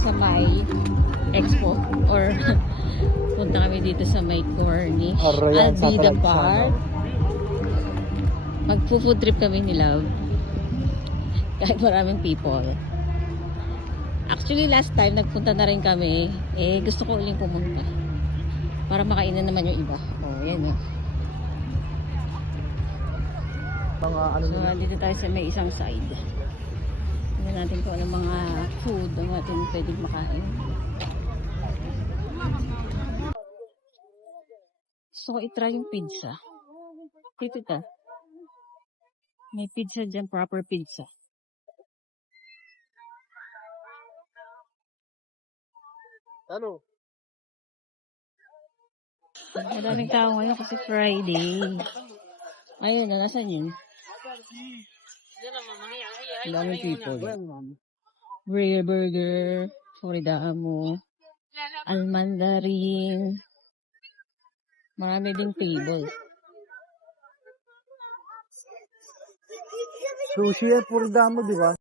sa may expo or punta kami dito sa may Cornish Alvida Park. Magpo-food trip kami ni Love. Kahit maraming people. Actually, last time nagpunta na rin kami. Gusto ko uling pumunta. Para makainan naman yung iba. Oh, yan So, dito tayo sa may isang side. Tingnan natin kung anong mga food ang ating pwedeng makain. So, itry yung pizza. Dito ta. May pizza dyan, proper pizza. Ano? Maraming tao ngayon kasi Friday. Ayun, nasan yun? Ang daming people. Real Burger, Floridamo, Almandarin. Marami ding table. Sushi at Floridamo, di ba?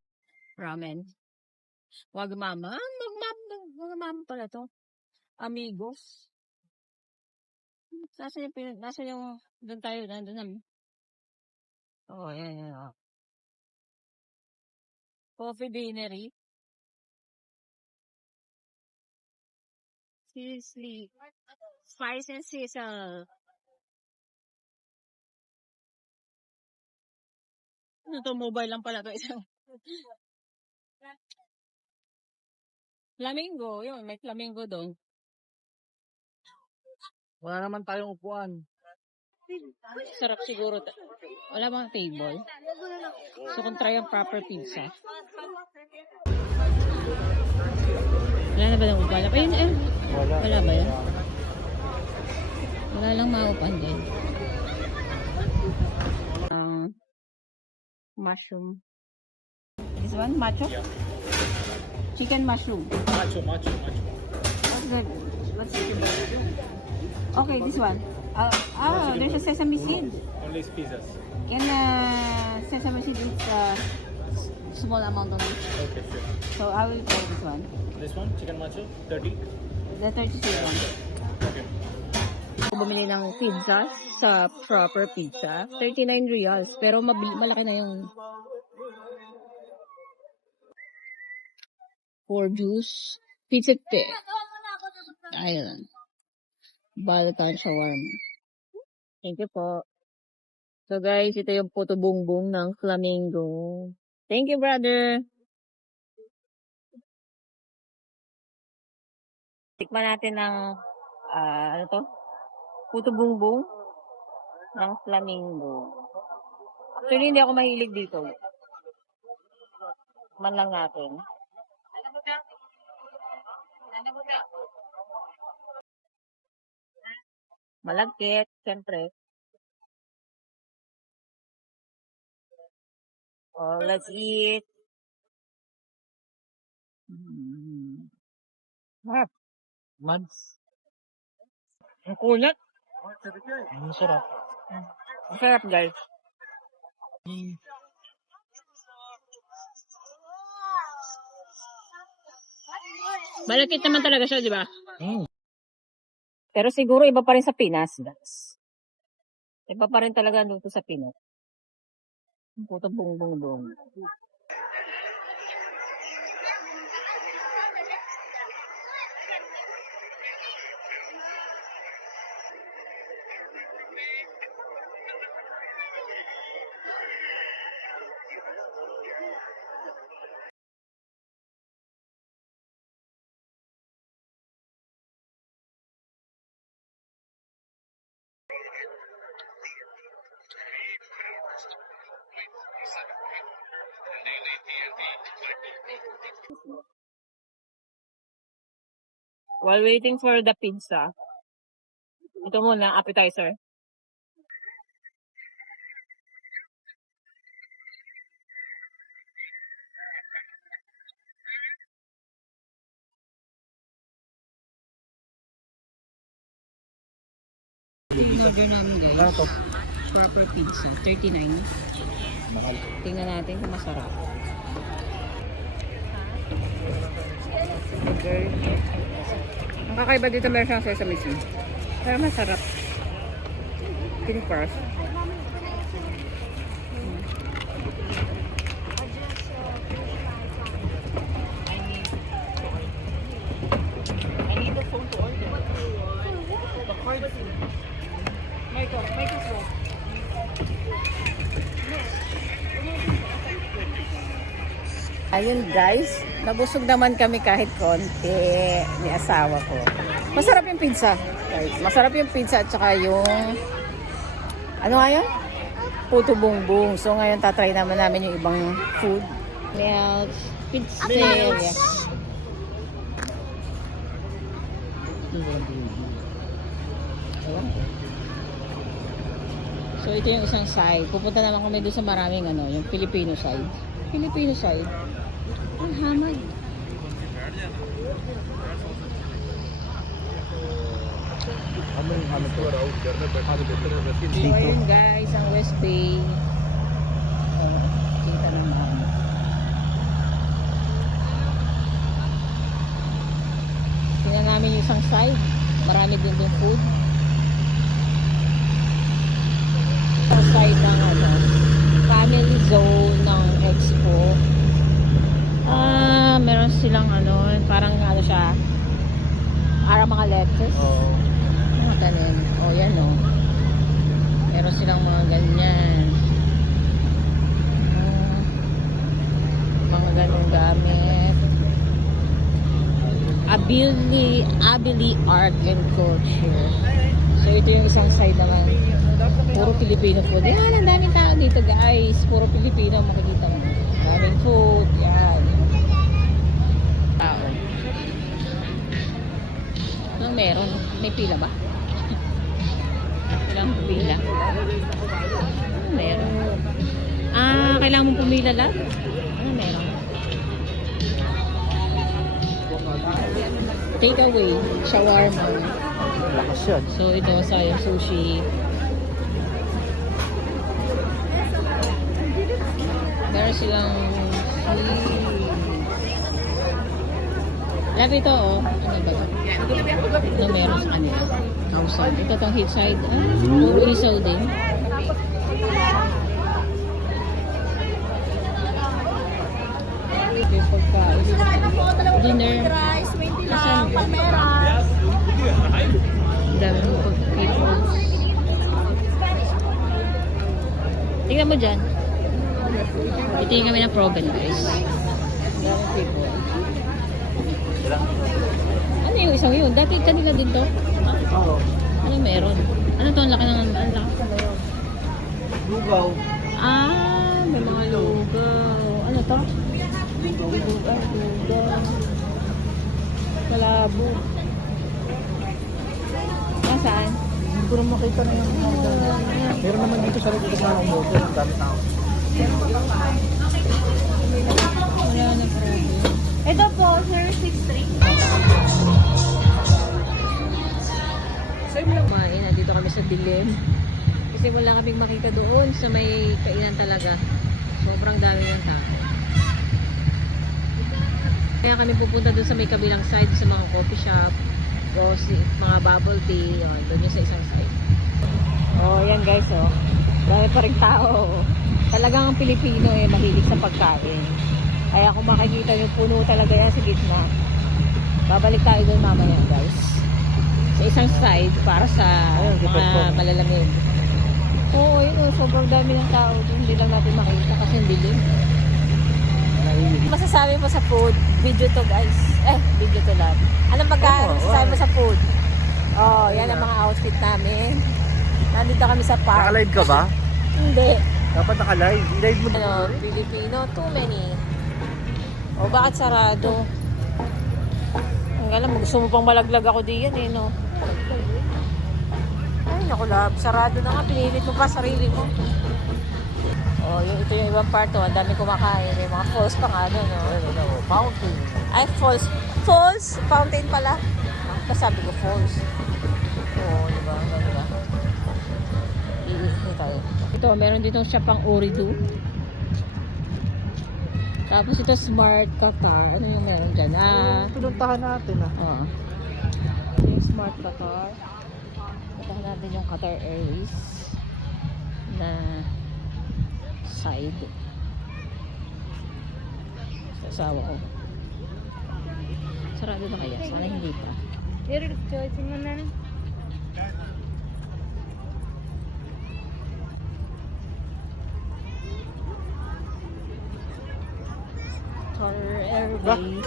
Ramen. Wagamama. Wagamama pala to. Amigos. Nasa yung, doon tayo, nandun namin. Oh, yan. Oh. Coffee Beanery. Seriously. Spice and Sizzle. Ano to, mobile lang pala to isang. Flamingo, yun, may flamingo doon. Wala naman tayong upuan. Sarap siguro. Wala bang table? So, kung try ang proper pizza. Wala na ba ng upan? Ayun. Wala ba yan? Wala lang maupan din. Mushroom. This one, macho? Chicken mushroom. Macho. What's good? What's it? Okay, this one. There's a sesame seed. Only pizzas. And sesame seed is small amount only. Okay, sure. So I will try this one. This one, chicken macho, 30. The 32 one. Okay. Bumili ng pizza sa proper pizza. 39 reals. Pero malaki na yung 4 juice. Pizza te. Ayun. Balkan shawarma. Thank you po. So guys, ito yung puto bumbong ng Flamingo. Thank you, brother. Tikman natin ng ano to? Puto bumbong ng Flamingo. Actually, hindi ako mahilig dito. Man lang natin. Malagkit, siyempre. Oh, let's eat. Sarap. Mads. Ang kunat. Ang sarap. Ang sarap, guys. Malagkit naman talaga siya, di ba? Pero siguro iba pa rin sa Pinas, guys. Iba pa rin talaga dito sa Pinas. Puto bumbong doon. While waiting for the pizza, ito muna, appetizer. Order namin guys. Magkano to? Proper pizza, 39. Mahal. Tingnan natin kung masarap. Burger. Ang kakaiba dito meron siyang sesame seed. Pero masarap. King Crush. I need the phone to order. The card. Michael phone. Ayun guys, nabusog naman kami kahit konti ni asawa ko. Masarap yung pizza. Guys. Masarap yung pizza at saka yung ano nga yun? Puto bumbong. So ngayon tatry naman namin yung ibang food. Milk, pizza. Yeah. So ito yung isang side. Pupunta naman kami doon sa maraming ano, yung Filipino side. Filipino side. Ang hamad. So ayun guys, ang West Bay. Oh, kita naman. Tingnan namin yung isang side. Marami din doon food. Isang side ng ano, family zone ng Expo. Meron silang ano, parang ano siya, para mga lettuce. Mga tanin. Oh, yan oh. Meron silang mga ganyan. Mga ganong gamit. Abili Art and Culture. So ito yung isang side naman. Puro Filipino food. Yan, ang daming tao dito guys. Puro Filipino makikita mo. Daming food. Yan. Tao. Anong meron? May pila ba? Walang pila. Anong meron? Kailangan mong pumila lang? Anong meron? Take away. Shawarma. Lakas yan. So ito sa yung sushi. Meron silang Love ito oh. Ano ba ito? Ano meron sa kanila? Kausan. Ito itong hillside. Puro isaw din. Ito yung pagkain. Dinner. Asan? Dami mo pag-people. Tingnan mo dyan. Ito yung kami na proven guys. Dami people. Ano yung isang yun? Dati kanila din to? Oo. Ano meron? Ano to? Ang laki ng... Ang laki sa layo. Lugaw. May mga lugaw. Ano to? Lugaw. Malabo. Nasaan? Hindi ko rin makita na yung meron naman dito sa likod ng motor. Ang dami tao. Wala na problem. Ito po, sir, 6'3". Same lang kumain. Nandito kami sa Dilim. Kasi wala kaming makita doon sa may kainan talaga. Sobrang dami ng tao. Kaya kami pupunta doon sa may kabilang side sa mga coffee shop o mga bubble tea. Yun, doon yung sa isang side. Oh, yan guys, oh. Dami pa rin tao. Talagang ang Pilipino mahilig sa pagkain. Kaya kung makikita yung puno talaga yan sa gitna. Babalik tayo doon mamaya guys. Sa isang side para sa mga malalamig. Oo, yun oh, sobrang dami ng tao doon. Hindi lang natin makita kasi hindi din. Masasabi mo sa food? Video to guys. Video to lang. Anong pagkain masasabi mo sa food? Oh, yan ang mga outfit namin. Nandito kami sa park. Naka-live ka ba? Hindi. Dapat naka-live. I-live mo. Ano, Filipino, too many. O bakit sarado? Ang alam mo, gusto mo pang malaglag ako diyan eh, no? Ay, naku love, sarado na nga, pinilit mo pa sarili mo. O, ito yung ibang part, oh. Ang dami kumakain. May mga falls pa nga doon, no? Fountain. Ay, falls. Falls? Fountain pala. Tapos sabi ko, falls. Oo, diba? Diba? Iikot tayo. Ito, meron dito siya pang Oridu. Tapos ito smart car. Ano yung meron dyan? Pinuntahan natin ah. Oo. Yung smart car. Puntahan natin yung Qatar Airways na side. Sa asawa ko. Sarado na kaya? Sana hindi pa. Qatar Airways.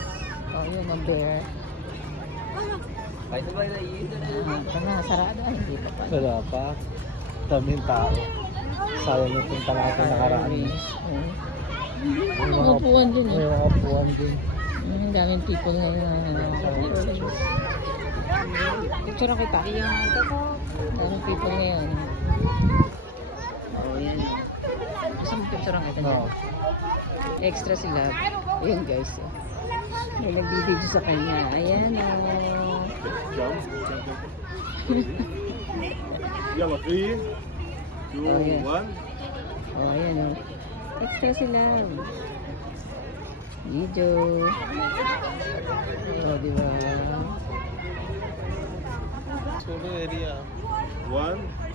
Oh, yun ang bear. Ito na, sarado. Ay, hindi pa pa. Wala pa. Daming tao. Sayang yung punta natin nakaraan. Oo. Ang mga upuan dun May eh. mga upuan din. Ang daming people na picture kita. Daming people na yan. Oh, yan. Gusto mo picture kita? No. Extra sila. Ayan guys. May nagbibideo sa kanya. Ayan o. Yeah, 3, 2, Oh, yeah. 1. Oh, ayan o. Extra sila. Video. Oh, diba? Solo area. 1.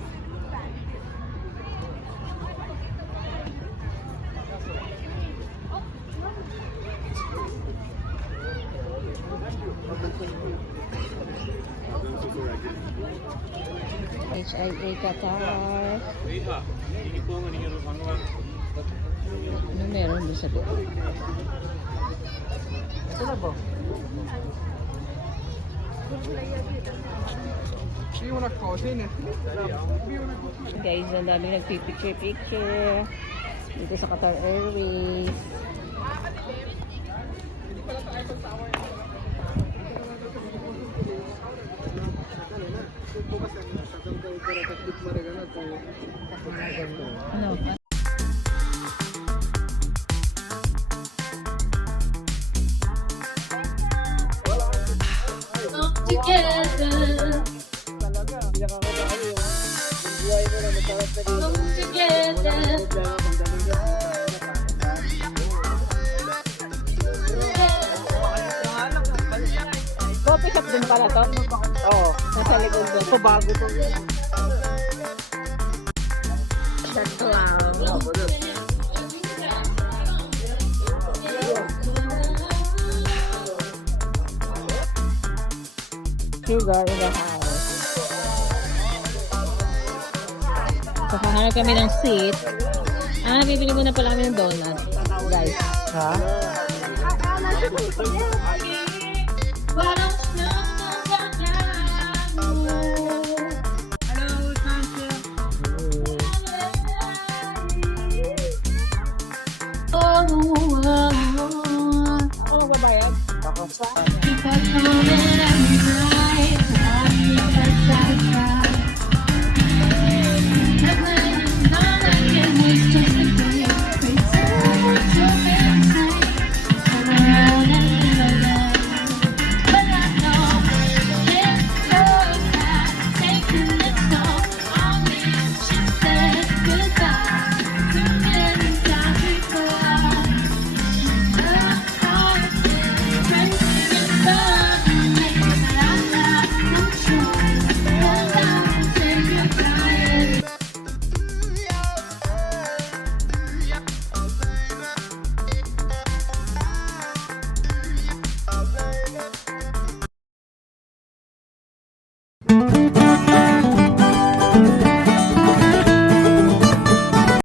HIA Qatar. Ano meron doon sa doon? Ito na ba? Guys, ang dami nagpipicture-picture dito sa Qatar Airways. Ano? Together. Coffee shop din pala to? Oo. Nasa likod doon. Ito bago to. Wow. Sugar in the house. So, kahanap kami ng seat. Bibili muna pala kami ng donut. Guys. Ha? Ako magbabayad? Ako sa